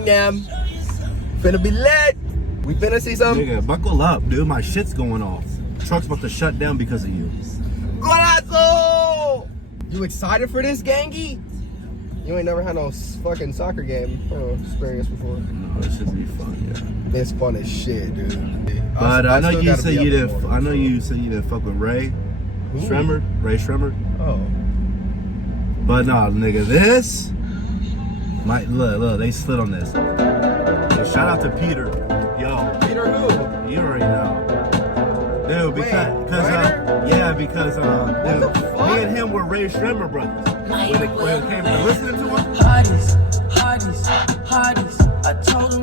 Birmingham. Finna be lit. We finna see some. Nigga, buckle up, dude. My shit's going off. Truck's about to shut down because of you. Golazo! You excited for this, Gangy? You ain't never had no fucking soccer game experience before. No, it should be fun, yeah. It's fun as shit, dude. But I know you said you didn't. didn't. I know you said you didn't fuck with Ray Who? Shremmer. Ray Shremmer. Oh. But nah, nigga, this might look. They slid on this. Hey, shout out to Peter. Yo, Peter who? you already know, dude. Because dude, the fuck? me and him were Ray Shremmer brothers. When it came to listening to him. Hotties. I told him